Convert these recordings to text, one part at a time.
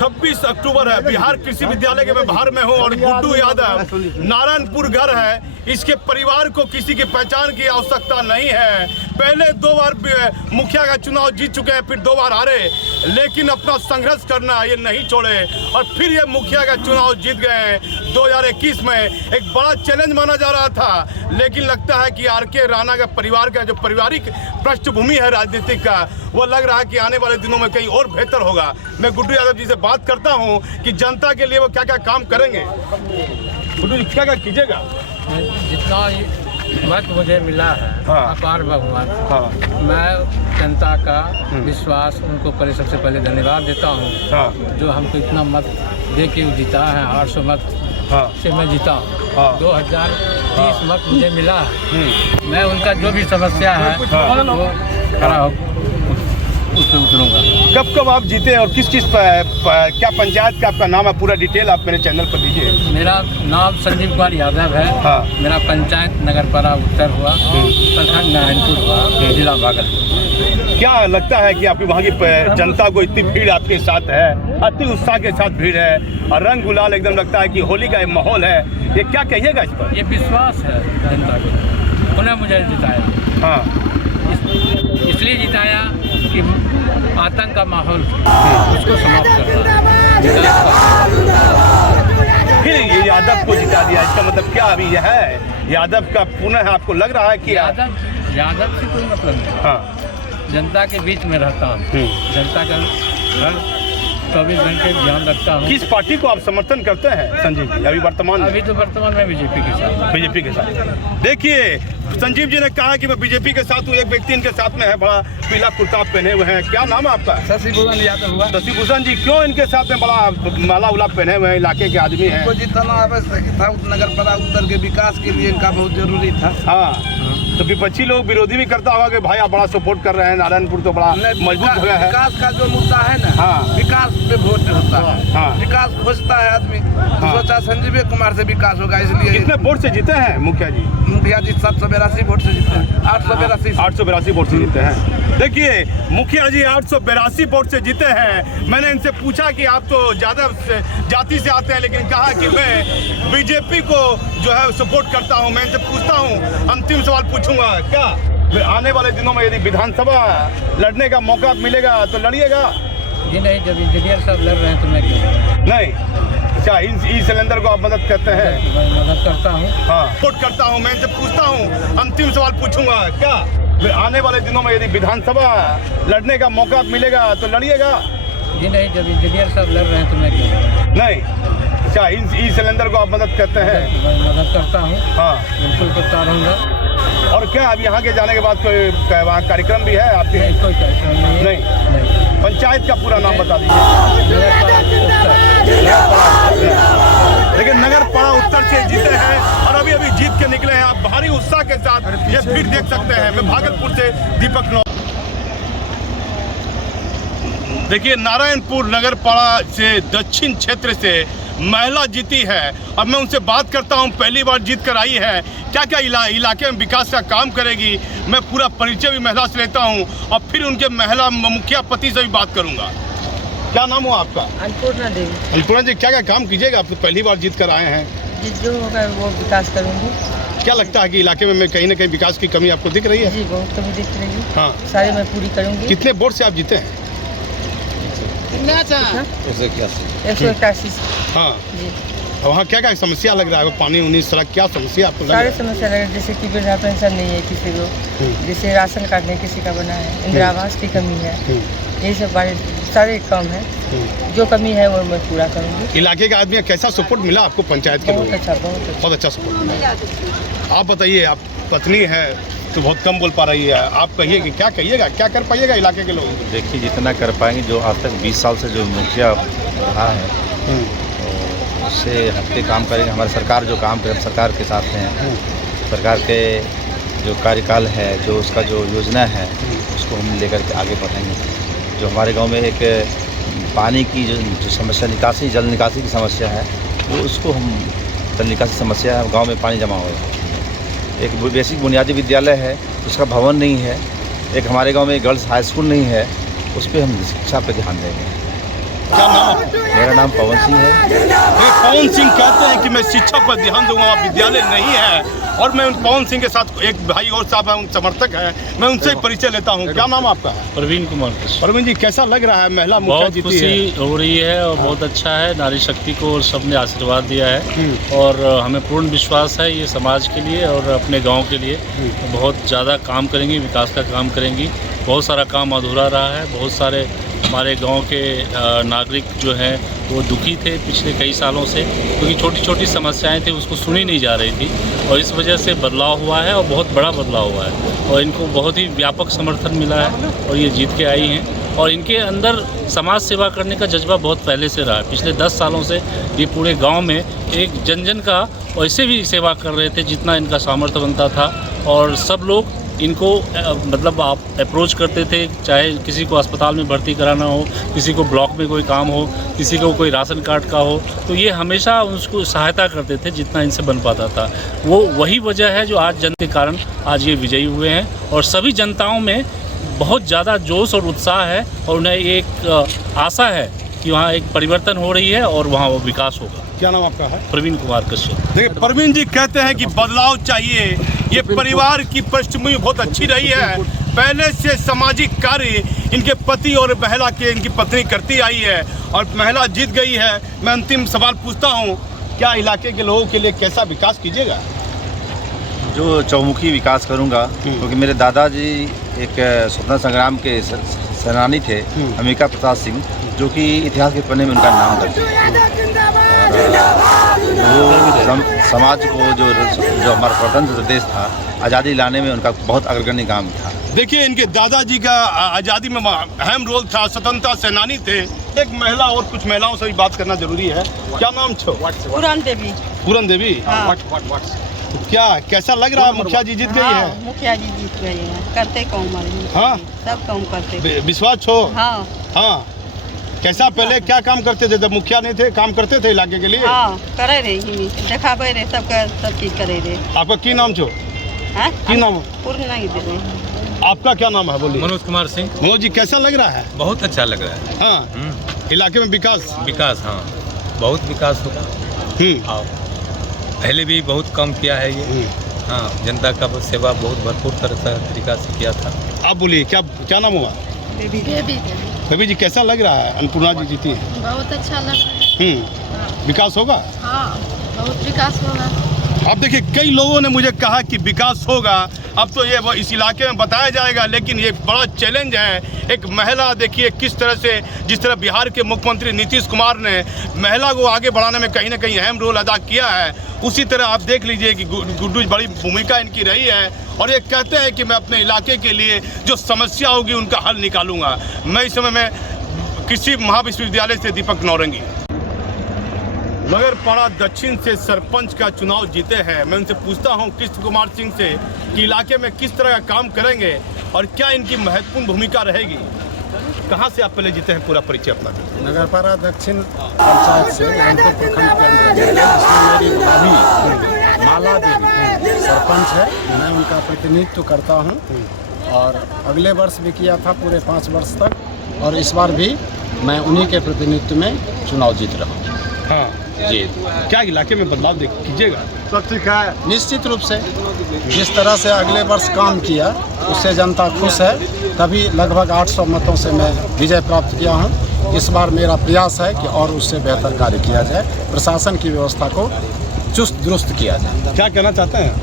26 अक्टूबर है, बिहार कृषि विद्यालय के मैं बाहर में हूँ और गुड्डू यादव नारायणपुर घर है। इसके परिवार को किसी की पहचान की आवश्यकता नहीं है। पहले 2 बार मुखिया का चुनाव जीत चुके हैं, फिर 2 बार हारे, लेकिन अपना संघर्ष करना ये नहीं छोड़े और फिर ये मुखिया का चुनाव जीत गए हैं। 2021 में एक बड़ा चैलेंज माना जा रहा था, लेकिन लगता है कि आर.के. राणा का परिवार का जो पारिवारिक पृष्ठभूमि है राजनीतिक का, वो लग रहा है कि आने वाले दिनों में कहीं और बेहतर होगा। मैं गुड्डू यादव जी से बात करता हूं कि जनता के लिए वो क्या क्या काम करेंगे। गुड्डू जी क्या क्या कीजिएगा? जितना मत मुझे मिला है अपार भगवान, मैं जनता का विश्वास उनको पहले सबसे पहले धन्यवाद देता हूँ जो हमको इतना मत दे के जीता है। 800 मत से मैं जीता हूँ। 2030 मत मुझे मिला है। मैं उनका जो भी समस्या है वो खड़ा हो उससे उतरूँगा। कब आप जीते और किस क्या पंचायत का आपका नाम है? पूरा डिटेल आप मेरे चैनल पर दीजिए। मेरा नाम संजीव कुमार यादव है। मेरा पंचायत नगरपारा उत्तर हुआ, प्रखंड नारायणपुर हुआ, जिला भागलपुर। क्या लगता है कि आपकी वहाँ की जनता को इतनी भीड़ आपके साथ है, अति उत्साह के साथ भीड़ है और रंग गुलाल एकदम लगता है कि होली का माहौल है, ये क्या कहिएगा इस पर? ये विश्वास है जनता को, उन्हें मुझे जिताया। इसलिए जिताया कि आतंक का माहौल उसको समाप्त करना। फिर ये यादव को जिता दिया, इसका मतलब क्या अभी यह है यादव का पुनः आपको लग रहा है कि यादव से कोई मतलब नहीं। जनता के बीच में रहता हूँ, जनता का हर 24 घंटे ध्यान रखता हूँ। किस पार्टी को आप समर्थन करते हैं संजीव जी? अभी वर्तमान में बीजेपी के साथ। बीजेपी के साथ। देखिए संजीव जी ने कहा कि मैं बीजेपी के साथ हूँ। एक व्यक्ति इनके साथ में है, बड़ा पीला कुर्ता पहने हुए हैं। क्या नाम है आपका? शशि भूषण यादव हुआ। शशि भूषण जी, क्यों इनके साथ में बड़ा माला उला पहने हुए हैं? इलाके के आदमी हैं। इनको जितना आवश्यक था नगरपारा उत्तर के विकास के लिए इनका बहुत जरूरी था। तो विपक्षी लोग विरोधी भी करता होगा कि भाई आप बड़ा सपोर्ट कर रहे हैं, नारायणपुर तो बड़ा मजबूत जगह है। विकास का जो मुद्दा है ना, विकास पे वोट होता है। विकास खोजता है आदमी, सोचा संजीव कुमार से विकास होगा, इसलिए। कितने वोट से जीते हैं मुखिया जी? मुखिया जी 782 वोट से जीते हैं। 882 वोट से जीते हैं। देखिए मुखिया जी 882 वोट से जीते हैं। मैंने इनसे पूछा कि आप तो ज्यादा जाति से आते हैं, लेकिन कहा कि मैं बीजेपी को जो है सपोर्ट करता हूं। मैं इनसे पूछता हूं, अंतिम सवाल पूछूंगा, क्या आने वाले दिनों में यदि विधानसभा लड़ने का मौका मिलेगा तो लड़िएगा? जी नहीं, जब इंजीनियर साहब लड़ रहे हैं तो मैं क्यों नहीं। अच्छा, ई सिलेंडर को आप मदद करते हैं? मदद करता हूँ, सपोर्ट करता हूँ। मैं इनसे पूछता हूँ, अंतिम सवाल पूछूंगा, क्या आने वाले दिनों में यदि विधानसभा लड़ने का मौका मिलेगा तो लड़िएगा? जी नहीं, जब इंजीनियर साहब लड़ रहे हैं तो मैं क्यों नहीं। अच्छा, ई सिलेंडर को आप मदद करते हैं? मदद करता हूँ, बिल्कुल करता रहूँगा। और क्या अब यहाँ के जाने के बाद कोई वहाँ कार्यक्रम भी है आपके? नहीं, कोई कार्यक्रम नहीं। पंचायत का पूरा नाम बता दीजिए। लेकिन नगरपारा उत्तर से जीते हैं और अभी जीत के निकले हैं। आप भारी उत्साह के साथ ये भीड़ देख सकते हैं। मैं भागलपुर से दीपक नौ। देखिए नारायणपुर नगरपारा से दक्षिण क्षेत्र से महिला जीती है। अब मैं उनसे बात करता हूं, पहली बार जीत कर आई है, क्या क्या इलाके में विकास का काम करेगी। मैं पूरा परिचय भी महिला से लेता हूं और फिर उनके महिला मुखिया पति से भी बात करूंगा। क्या नाम हो आपका? अन्नपूर्णा देवी। अन्नपूर्णा जी, क्या क्या काम कीजिएगा? आप तो पहली बार जीत कर आए हैं। जो होगा वो विकास करूंगी। क्या लगता है कि इलाके में कहीं ना कहीं विकास की कमी आपको दिख रही है? जी, बहुत कमी दिख रही है। हाँ, सारे मैं पूरी करूंगी। कितने वोट से आप जीते हैं? 181। हाँ जी। वहाँ क्या क्या समस्या लग रहा है? पानी उनी सड़क, क्या समस्या आपको लग रहा है? सारे समस्या लग रहा है, जैसे कि वृद्धा पेंशन नहीं है किसी को, जैसे राशन कार्ड नहीं किसी का बना है, इंदिरा आवास की कमी है, यही सब बारे सारे काम है। जो कमी है वो मैं पूरा करूँगी। इलाके का आदमी कैसा सपोर्ट मिला आपको पंचायत के? बहुत अच्छा सपोर्ट मिला। आप बताइए, आप पत्नी है तो बहुत कम बोल पा रही है, आप कहिए कि क्या कहिएगा, क्या कर पाइएगा इलाके के लोग? देखिए, जितना कर पाएंगे, जो आज तक 20 साल से जो मुखिया रहा है तो उससे हटके काम करेंगे। हमारी सरकार जो काम करे, सरकार के साथ हैं। सरकार के जो कार्यकाल है, जो उसका जो योजना है, उसको हम लेकर के आगे बढ़ेंगे। जो हमारे गांव में एक पानी की जो समस्या, जल निकासी की समस्या है, वो उसको हम जल निकासी समस्या है, गाँव में पानी जमा हो रहा है। एक बेसिक बुनियादी विद्यालय है, उसका भवन नहीं है। एक हमारे गांव में गर्ल्स हाई स्कूल नहीं है, उस पर हम शिक्षा पे ध्यान देंगे। क्या नाम है? मेरा नाम पवन सिंह है। ये पवन सिंह कहते हैं कि मैं शिक्षा पर ध्यान दूंगा, वहाँ विद्यालय नहीं है। और मैं उन पवन सिंह के साथ एक भाई और साहब हैं, उन समर्थक हैं, मैं उनसे परिचय लेता हूँ। क्या नाम आपका है? प्रवीण कुमार। प्रवीण जी, कैसा लग रहा है? महिला मुखिया बहुत जीती खुशी है। हो रही है और बहुत अच्छा है। नारी शक्ति को सबने आशीर्वाद दिया है और हमें पूर्ण विश्वास है ये समाज के लिए और अपने गांव के लिए बहुत ज़्यादा काम करेंगी, विकास का काम करेंगी। बहुत सारा काम अधूरा रहा है। बहुत सारे हमारे गांव के नागरिक जो हैं वो दुखी थे पिछले कई सालों से, क्योंकि छोटी छोटी समस्याएं थी उसको सुनी नहीं जा रही थी और इस वजह से बदलाव हुआ है और बहुत बड़ा बदलाव हुआ है और इनको बहुत ही व्यापक समर्थन मिला है और ये जीत के आई हैं। और इनके अंदर समाज सेवा करने का जज्बा बहुत पहले से रहा है। पिछले 10 सालों से ये पूरे गांव में एक जन जन का वैसे भी सेवा कर रहे थे जितना इनका सामर्थ्य बनता था और सब लोग इनको मतलब आप अप्रोच करते थे, चाहे किसी को अस्पताल में भर्ती कराना हो, किसी को ब्लॉक में कोई काम हो, किसी को कोई राशन कार्ड का हो, तो ये हमेशा उसको सहायता करते थे जितना इनसे बन पाता था। वो वही वजह है जो आज जन के कारण आज ये विजयी हुए हैं और सभी जनताओं में बहुत ज़्यादा जोश और उत्साह है और उन्हें एक आशा है कि वहाँ एक परिवर्तन हो रही है और वहाँ वो विकास होगा। क्या नाम आपका है? प्रवीण कुमार कश्यप। देखिए, प्रवीण जी कहते हैं कि बदलाव चाहिए। ये परिवार की पृष्ठभूमि बहुत अच्छी रही है। पहले से सामाजिक कार्य इनके पति और महिला के इनकी पत्नी करती आई है और महिला जीत गई है। मैं अंतिम सवाल पूछता हूँ, क्या इलाके के लोगों के लिए कैसा विकास कीजिएगा? जो चौमुखी विकास करूंगा, क्योंकि मेरे दादाजी एक स्वतंत्रता संग्राम के सेनानी थे, अम्बिका प्रसाद सिंह, जो कि इतिहास के पन्ने में उनका नाम दर्ज है। और वो समाज को जो हमारा स्वतंत्र देश था आज़ादी लाने में उनका बहुत अग्रगण्य काम था। देखिए, इनके दादाजी का आज़ादी में अहम रोल था, स्वतंत्रता सेनानी थे। एक महिला और कुछ महिलाओं से भी बात करना जरूरी है। क्या नाम छो? पूरन देवी। पूरन देवी, हाँ। क्या कैसा लग रहा है? मुखिया जी जीत गई है। मुखिया जी जीत गई है, करते काम हाँ, सब काम करते। विश्वास छो? हाँ हाँ। कैसा पहले क्या काम करते थे जब मुखिया नहीं थे? काम करते थे इलाके के लिए? हाँ, करे रहे, देखाबे रहे, सब चीज करे रहे। आपका की नाम छो? की नाम? पूर्ण नहीं दे रहे। आपका क्या नाम है? बोलिए। मनोज कुमार सिंह। मनोज जी, कैसा लग रहा है? बहुत अच्छा लग रहा है। हाँ, इलाके में विकास हाँ, बहुत विकास होगा। पहले भी बहुत कम किया है ये। हाँ, जनता का सेवा बहुत भरपूर तरीका से किया था। आप बोलिए, क्या नाम हुआ? बेबी जी, कैसा लग रहा है? अन्नपूर्णा जी जीती है। बहुत अच्छा लग रहा है। विकास होगा? हाँ, बहुत विकास होगा। अब देखिए, कई लोगों ने मुझे कहा कि विकास होगा। अब तो ये इस इलाके में बताया जाएगा, लेकिन ये बड़ा चैलेंज है। एक महिला, देखिए किस तरह से, जिस तरह बिहार के मुख्यमंत्री नीतीश कुमार ने महिला को आगे बढ़ाने में कहीं ना कहीं अहम रोल अदा किया है, उसी तरह आप देख लीजिए कि गुड्डू बड़ी भूमिका इनकी रही है और ये कहते हैं कि मैं अपने इलाके के लिए जो समस्या होगी उनका हल निकालूंगा। मैं इस समय में कृषि महाविश्वविद्यालय से दीपक नौरंगी। नगरपाड़ा दक्षिण से सरपंच का चुनाव जीते हैं। मैं उनसे पूछता हूं कृष्ण कुमार सिंह से कि इलाके में किस तरह का काम करेंगे और क्या इनकी महत्वपूर्ण भूमिका रहेगी। कहां से आप पहले जीते हैं? पूरा परिचय अपना दीजिए। नगरपाड़ा दक्षिण पंचायत से रंगपुर प्रखंड के अंतर्गत, जिसमें मेरी भाभी माला देवी सरपंच है। मैं उनका प्रतिनिधित्व करता हूं और अगले वर्ष भी किया था पूरे 5 वर्ष तक और इस बार भी मैं उन्हीं के प्रतिनिधित्व में चुनाव जीत रहा हूँ। हाँ जी, क्या इलाके में बदलाव कीजिएगा? सब ठीक है, निश्चित रूप से। जिस तरह से अगले वर्ष काम किया उससे जनता खुश है। तभी लगभग 800 मतों से मैं विजय प्राप्त किया हूं। इस बार मेरा प्रयास है कि और उससे बेहतर कार्य किया जाए, प्रशासन की व्यवस्था को चुस्त दुरुस्त किया जाए। क्या कहना चाहते हैं?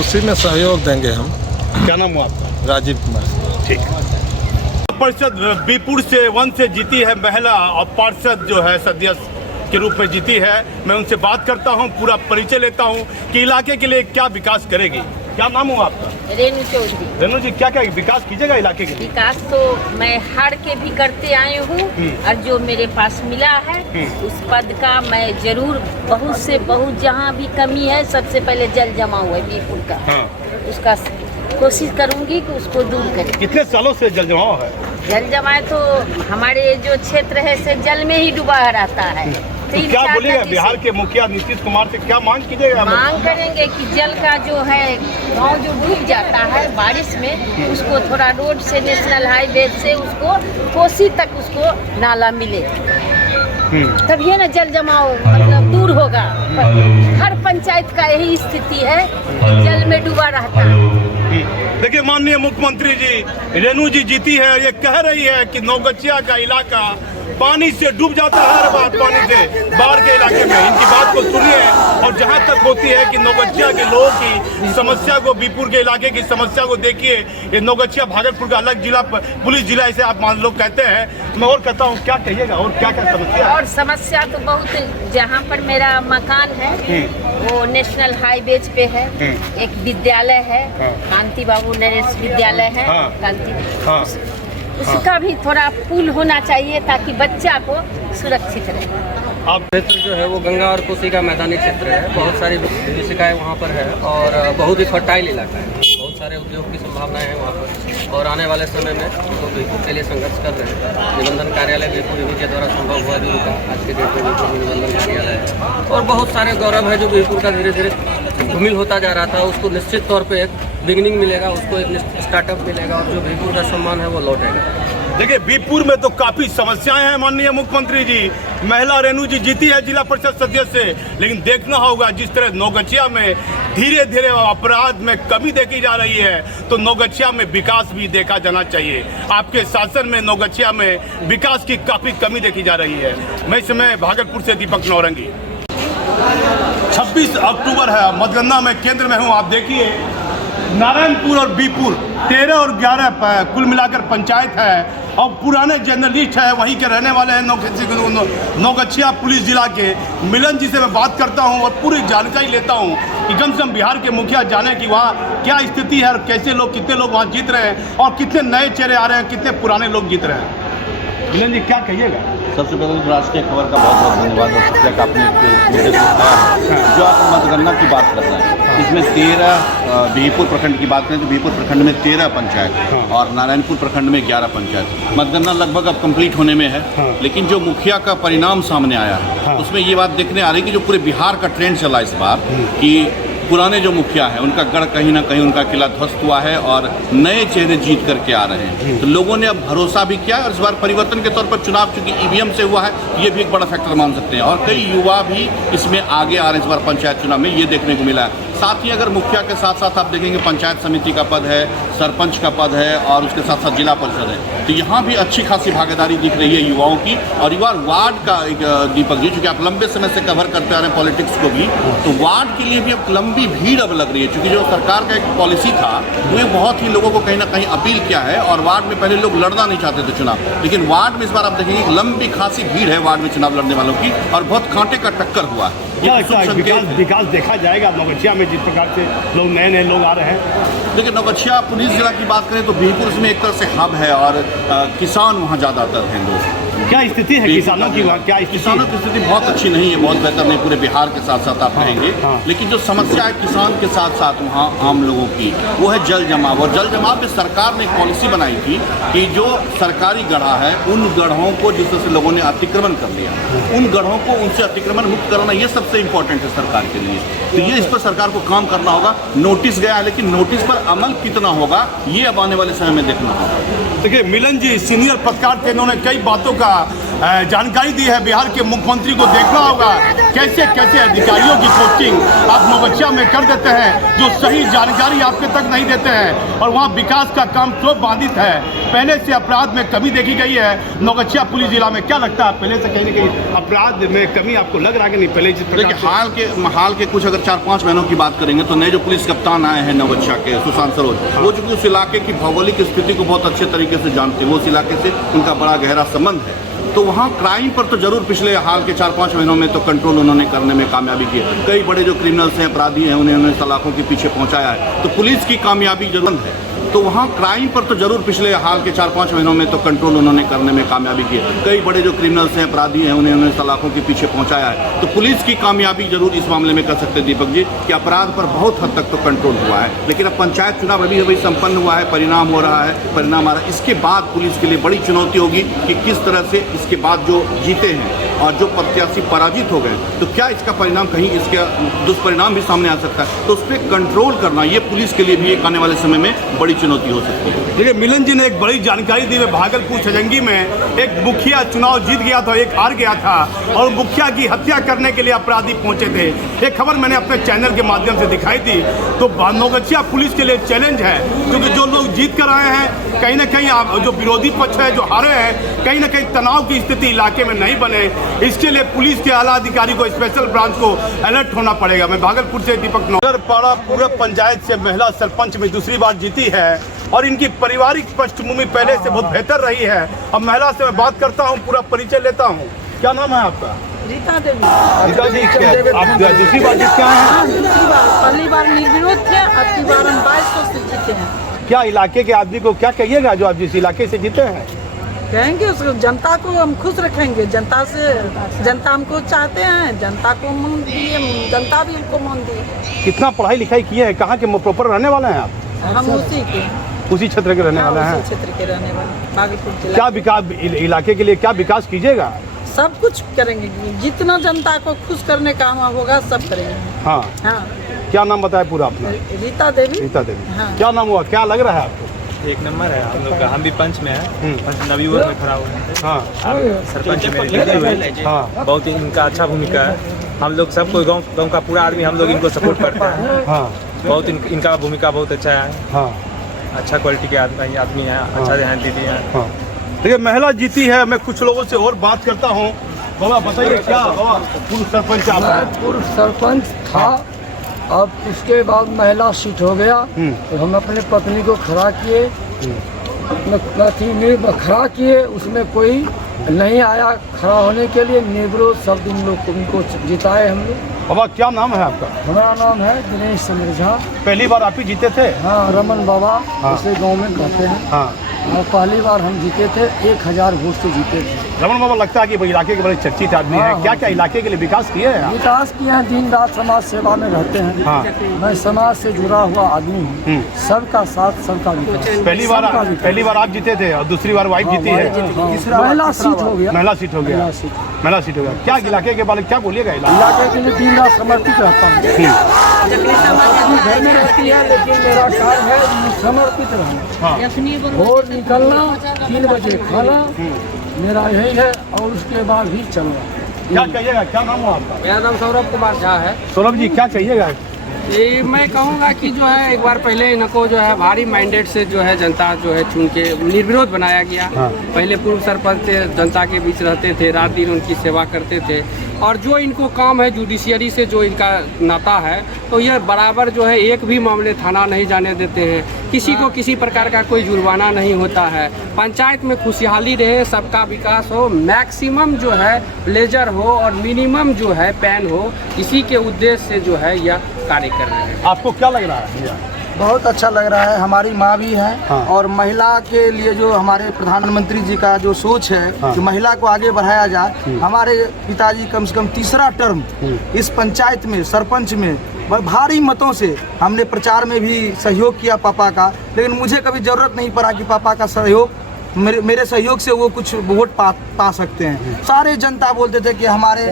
उसी में सहयोग देंगे हम। क्या नाम हुआ आपका? राजीव कुमार। ठीक। पार्षद बीपुर से 1 से जीती है महिला और पार्षद जो है सदस्य के रूप में जीती है। मैं उनसे बात करता हूं, पूरा परिचय लेता हूं कि इलाके के लिए क्या विकास करेगी। क्या नाम हुआ आपका? रेणु चौधरी। रेणु जी, क्या क्या विकास कीजिएगा इलाके के लिए? विकास तो मैं हार के भी करते आई हूँ और जो मेरे पास मिला है उस पद का मैं जरूर बहुत से बहुत, जहाँ भी कमी है, सबसे पहले जल जमाव है बीपुर का, उसका कोशिश करूंगी कि उसको दूर करें। कितने सालों से जल जमाव है? जल जमाव तो हमारे जो क्षेत्र है से जल में ही डूबा रहता है। तो क्या बोलिएगा बिहार के मुखिया नीतीश कुमार से क्या मांग कीजिएगा? मांग करेंगे कि जल का जो है गांव जो डूब जाता है बारिश में, उसको थोड़ा रोड से नेशनल हाईवे से उसको कोसी तक उसको नाला मिले, तभी ना जल जमाव मतलब दूर होगा। हर पंचायत का यही स्थिति है, जल में डूबा रहता है। देखिए माननीय मुख्यमंत्री जी रेणु जी जीती है, ये कह रही है कि नौगछिया का इलाका पानी से डूब जाता है, हर बात पानी से बाढ़ के इलाके में। इनकी बात को सुनिए। और जहां तक होती है कि नौगछिया के लोगों की समस्या को, बीपुर के इलाके की समस्या को देखिए, ये नौगछिया भागलपुर का अलग जिला, पुलिस जिला इसे आप मान लोग कहते हैं। मैं और कहता हूँ क्या कहिएगा और क्या क्या समस्या? और समस्या तो बहुत, जहाँ पर मेरा मकान है वो नेशनल हाईवे पे है, एक विद्यालय है, कांति बाबू नरेश विद्यालय है, कांति, उसका भी थोड़ा पुल होना चाहिए ताकि बच्चा को सुरक्षित रहे। आप क्षेत्र जो है वो गंगा और कोसी का मैदानी क्षेत्र है, बहुत सारी विशिकाएँ वहाँ पर है और बहुत ही फर्टाइल इलाका है, बहुत सारे उद्योग की संभावनाएं हैं वहाँ पर। और आने वाले समय में हम लोग बीपुर के लिए संघर्ष कर रहे हैं। निबंधन कार्यालय बीपुर इन्हीं के द्वारा संभव हुआ जो आज के डेट में बीपुर में निबंधन कार्यालय है और बहुत सारे गौरव है जो बीपुर का धीरे धीरे धूमिल होता जा रहा था, उसको निश्चित तौर पर एक बिगिनिंग मिलेगा, उसको एक स्टार्टअप मिलेगा और जो बीपुर का सम्मान है वो लौटेगा। देखिए बीपुर में तो काफी समस्याएं हैं माननीय मुख्यमंत्री जी। महिला रेणु जी जीती है जिला परिषद सदस्य, लेकिन देखना होगा जिस तरह नौगछिया में धीरे धीरे अपराध में कमी देखी जा रही है, तो नौगछिया में विकास भी देखा जाना चाहिए। आपके शासन में नौगछिया में विकास की काफी कमी देखी जा रही है। मैं इस समय भागलपुर से दीपक नौरंगी। 26 अक्टूबर है, मतगणना में केंद्र में हूँ। आप देखिए नारायणपुर और बीपुर 13 और 11 कुल मिलाकर पंचायत है और पुराने जर्नलिस्ट है, वहीं के रहने वाले हैं नौगछिया पुलिस जिला के। मिलन जी से मैं बात करता हूं और पूरी जानकारी लेता हूं कि कम से कम बिहार के मुखिया जाने कि वहाँ क्या स्थिति है और कैसे लोग, कितने लोग वहाँ जीत रहे हैं और कितने नए चेहरे आ रहे हैं, कितने पुराने लोग जीत रहे हैं। मिलन जी क्या कहिएगा? सबसे पहले तो राष्ट्रीय खबर का बहुत बहुत धन्यवाद और शुक्रिया का आपने मुद्दे को उठाया। जो आप मतगणना की बात कर रहे हैं, इसमें 13 बिहपुर प्रखंड की बात करें तो बिहपुर प्रखंड में 13 पंचायत और नारायणपुर प्रखंड में 11 पंचायत। मतगणना लगभग अब कंप्लीट होने में है, लेकिन जो मुखिया का परिणाम सामने आया है उसमें ये बात देखने आ रही है कि जो पूरे बिहार का ट्रेंड चला इस बार कि पुराने जो मुखिया हैं उनका गढ़ कहीं ना कहीं उनका किला ध्वस्त हुआ है और नए चेहरे जीत करके आ रहे हैं। तो लोगों ने अब भरोसा भी किया और इस बार परिवर्तन के तौर पर चुनाव चूंकि ईवीएम से हुआ है, ये भी एक बड़ा फैक्टर मान सकते हैं और कई युवा भी इसमें आगे आ रहे हैं इस बार पंचायत चुनाव में, ये देखने को मिला है। साथ ही अगर मुखिया के साथ साथ आप देखेंगे पंचायत समिति का पद है, सरपंच का पद है और उसके साथ साथ जिला परिषद है, तो यहाँ भी अच्छी खासी भागीदारी दिख रही है युवाओं की। और युवा वार्ड का एक दीपक जी, चूँकि आप लंबे समय से कवर करते आ रहे हैं पॉलिटिक्स को भी, तो वार्ड के लिए भी अब लंबी भीड़ अब लग रही है। चूँकि जो सरकार का एक पॉलिसी था वो बहुत ही लोगों को कहीं ना कहीं अपील किया है और वार्ड में पहले लोग लड़ना नहीं चाहते थे चुनाव, लेकिन वार्ड में इस बार आप देखेंगे लंबी खासी भीड़ है वार्ड में चुनाव लड़ने वालों की और बहुत कांटे का टक्कर हुआ है। विकास देखा जाएगा नौगछिया में जिस प्रकार से लोग नए लोग आ रहे हैं। देखिए नौगछिया पुलिस जिला की बात करें तो बिहपुर में एक तरह से हब है और किसान वहाँ ज़्यादातर हैं लोग। क्या स्थिति है किसानों की वहाँ? क्या किसानों की स्थिति बहुत अच्छी नहीं है, बहुत बेहतर नहीं पूरे बिहार के साथ साथ आप कहेंगे। लेकिन जो समस्या है किसान के साथ साथ वहाँ आम लोगों की, वो है जल जमाव। और जल जमाव में सरकार ने एक पॉलिसी बनाई थी कि जो सरकारी गढ़ा है उन गढ़ों को जिस तरह से लोगों ने अतिक्रमण कर लिया, उन गढ़ों को उनसे अतिक्रमण मुक्त कराना ये सबसे इम्पोर्टेंट है सरकार के लिए। तो ये इस पर सरकार को काम करना होगा। नोटिस गया है लेकिन नोटिस पर अमल कितना होगा ये अब आने वाले समय में देखना होगा। देखिए मिलन जी सीनियर पत्रकार थे, इन्होंने कई बातों का जानकारी दी है। बिहार के मुख्यमंत्री को देखना होगा कैसे कैसे अधिकारियों की पोस्टिंग आप नौगछिया में कर देते हैं जो सही जानकारी आपके तक नहीं देते हैं और वहाँ विकास का काम तो बाधित है। पहले से अपराध में कमी देखी गई है नौगछिया पुलिस जिला में। क्या लगता है पहले से कहीं ना कहीं अपराध में कमी आपको लग रहा है कि नहीं? पहले देखिए हाल के कुछ अगर 4-5 महीनों की बात करेंगे तो नए जो पुलिस कप्तान आए हैं नौगछिया के, सुशांत सरोज, वो चूँकि उस इलाके की भौगोलिक स्थिति को बहुत अच्छे तरीके से जानते हैं, वो उस इलाके से उनका बड़ा गहरा संबंध है। तो वहाँ क्राइम पर तो जरूर पिछले हाल के 4-5 महीनों में तो कंट्रोल उन्होंने करने में कामयाबी की है। कई बड़े जो क्रिमिनल्स हैं, अपराधी हैं, उन्होंने सलाखों के पीछे पहुँचाया है। तो पुलिस की कामयाबी जरूर है। तो वहाँ क्राइम पर तो जरूर पिछले हाल के 4-5 महीनों में तो कंट्रोल उन्होंने करने में कामयाबी की है। कई बड़े जो क्रिमिनल्स हैं, अपराधी हैं, उन्होंने सलाखों के पीछे पहुँचाया है। तो पुलिस की कामयाबी जरूर इस मामले में कर सकते हैं दीपक जी कि अपराध पर बहुत हद तक तो कंट्रोल हुआ है। लेकिन अब पंचायत चुनाव अभी संपन्न हुआ है, परिणाम हो रहा है, परिणाम आ रहा है। इसके बाद पुलिस के लिए बड़ी चुनौती होगी कि किस तरह से इसके बाद जो जीते हैं और जो प्रत्याशी पराजित हो गए, तो क्या इसका परिणाम कहीं इसके दुष्परिणाम भी सामने आ सकता है। तो उस पर कंट्रोल करना ये पुलिस के लिए भी एक आने वाले समय में बड़ी चुनौती हो सकती है। देखिए, मिलन जी ने एक बड़ी जानकारी दी है। भागलपुर छजंगी में एक मुखिया चुनाव जीत गया था, एक हार गया था और मुखिया की हत्या करने के लिए अपराधी पहुंचे थे। एक खबर मैंने अपने चैनल के माध्यम से दिखाई थी। तो नौगछिया पुलिस के लिए चैलेंज है, क्योंकि जो लोग जीत कर आए हैं, कहीं ना कहीं जो विरोधी पक्ष है जो हारे हैं, कहीं ना कहीं तनाव की स्थिति इलाके में नहीं बने। इसके लिए पुलिस के आला अधिकारी को, स्पेशल ब्रांच को अलर्ट होना पड़ेगा। मैं भागलपुर से दीपक नगरपाड़ा पूरा पंचायत से महिला सरपंच में दूसरी बार जीती है और इनकी पारिवारिक पृष्ठभूमि पहले से बहुत बेहतर रही है। अब महिला से मैं बात करता हूँ, पूरा परिचय लेता हूँ। क्या नाम है आपका? रीता देवी। रीता जी, आप दूसरी बार जीत के आए हैं? दूसरी बार, पहली बार निर्विरोध थे, अब की बार हम 2200 से जीते हैं। क्या इलाके के आदमी को क्या कहिएगा जो आप जिस इलाके से जीते हैं? कहेंगे उसको, जनता को हम खुश रखेंगे। जनता हमको चाहते हैं, जनता को मन दिए, जनता भी हमको मन दिए। कितना पढ़ाई लिखाई किए हैं? कहाँ के प्रॉपर रहने वाले हैं आप? हम उसी क्षेत्र के रहने वाले हैं। क्षेत्र के रहने वाले, भागलपुर जिला। क्या विकास इलाके के लिए क्या विकास कीजिएगा? सब कुछ करेंगे, जितना जनता को खुश करने का होगा सब करेंगे। हाँ हाँ। क्या नाम बताया पूरा अपना? रीता देवी। रीता देवी। हाँ। क्या नाम हुआ, क्या लग रहा है आपको? एक नंबर है हम लोग का। हम भी पंच में हैं, नवयुवक में खड़ा हुए हैं। हाँ। सरपंच में जीते हुए। हाँ। बहुत ही इनका अच्छा भूमिका है। हम लोग सबको गांव का पूरा आदमी हम लोग इनको सपोर्ट करते हैं। हाँ। बहुत इनका भूमिका बहुत अच्छा है। हाँ। अच्छा क्वालिटी के आदमी है, अच्छा ध्यान दीदी है। हाँ। देखिए, महिला जीती है। मैं कुछ लोगों से और बात करता हूँ। बाबा बताइए, क्या बाबा पूर्व सरपंच आप हैं? पूर्व सरपंच था, अब उसके बाद महिला सीट हो गया तो हम अपने पत्नी को खड़ा किए, खड़ा किए, उसमें कोई नहीं आया खड़ा होने के लिए। निर्विरोध सब दिन लोग उनको जिताए हम लोग। बाबा क्या नाम है आपका? हमारा नाम है दिनेश चंद्र झा। पहली बार आप ही जीते थे? हाँ, रमन बाबा दूसरे गाँव में कहते हैं। हाँ। और पहली बार हम जीते थे, 1000 वोट से जीते थे। रमन बाबा, लगता है कि इलाके के बड़े चर्चित आदमी हैं। क्या क्या इलाके के लिए विकास किए हैं? विकास किए हैं, दिन रात समाज सेवा में रहते हैं। हाँ। मैं समाज से जुड़ा हुआ आदमी हूँ। सबका साथ, सबका विकास। पहली बार आप जीते थे और दूसरी बार वाइफ जीती है। महिला सीट हो गया। महिला सीट हो गया। महिला सीट हो गया। क्या इलाके के बारे में क्या बोलिएगा? इलाके के लिए दिन रात समर्पित रहता हूँ। घर में रहती है, लेकिन मेरा कार्य है समर्पित रहना। वोट निकलना, 3 बजे खाना, मेरा यही है। और उसके बाद भी चलना। क्या कहिएगा? क्या नाम है आपका? मेरा नाम सौरभ कुमार झा है। सौरभ जी, क्या कहिएगा? ये मैं कहूँगा कि जो है एक बार पहले इनको जो है भारी माइंडेड से जो है जनता जो है चुन के निर्विरोध बनाया गया। हाँ। पहले पूर्व सरपंच जनता के बीच रहते थे, रात दिन उनकी सेवा करते थे और जो इनको काम है जुडिशियरी से जो इनका नाता है, तो यह बराबर जो है एक भी मामले थाना नहीं जाने देते हैं। किसी को किसी प्रकार का कोई जुर्माना नहीं होता है। पंचायत में खुशहाली रहे, सबका विकास हो, मैक्सिमम जो है प्लेजर हो और मिनिमम जो है पैन हो, इसी के उद्देश्य से जो है यह कार्य कर रहे हैं। आपको क्या लग रहा है? बहुत अच्छा लग रहा है। हमारी माँ भी है। हाँ। और महिला के लिए जो हमारे प्रधानमंत्री जी का जो सोच है कि महिला को आगे बढ़ाया जाए। हमारे पिताजी कम से कम 3रा टर्म इस पंचायत में सरपंच में भारी मतों से हमने प्रचार में भी सहयोग किया पापा का, लेकिन मुझे कभी ज़रूरत नहीं पड़ा कि पापा का सहयोग, मेरे सहयोग से वो कुछ वोट पा सकते हैं। सारे जनता बोलते थे कि हमारे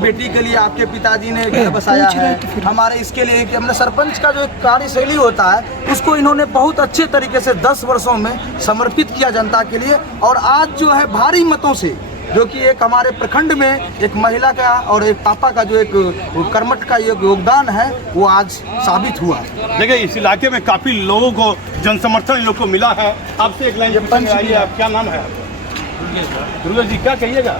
बेटी के लिए आपके पिताजी ने घर बसाया है, हमारे इसके लिए कि हमने सरपंच का जो कार्यशैली होता है उसको इन्होंने बहुत अच्छे तरीके से 10 वर्षों में समर्पित किया जनता के लिए। और आज जो है भारी मतों से, जो कि एक हमारे प्रखंड में एक महिला का और एक पापा का जो एक कर्मठ का योगदान है, वो आज साबित हुआ। देखिए, इस इलाके में काफी लोगों को जन समर्थन इन लोग को मिला है। आपसे एक लाइन आइए, आप क्या नाम है? दुर्गा जी, क्या कहिएगा?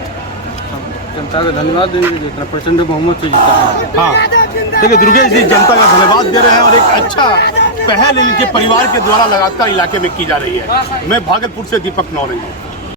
जनता का धन्यवाद देंगे जितना प्रचंड बहुमत से जीता है। हाँ, देखिए दुर्गेश जी जनता का धन्यवाद दे रहे हैं और एक अच्छा पहल इनके परिवार के द्वारा लगातार इलाके में की जा रही है। मैं भागलपुर से दीपक नौरंगी।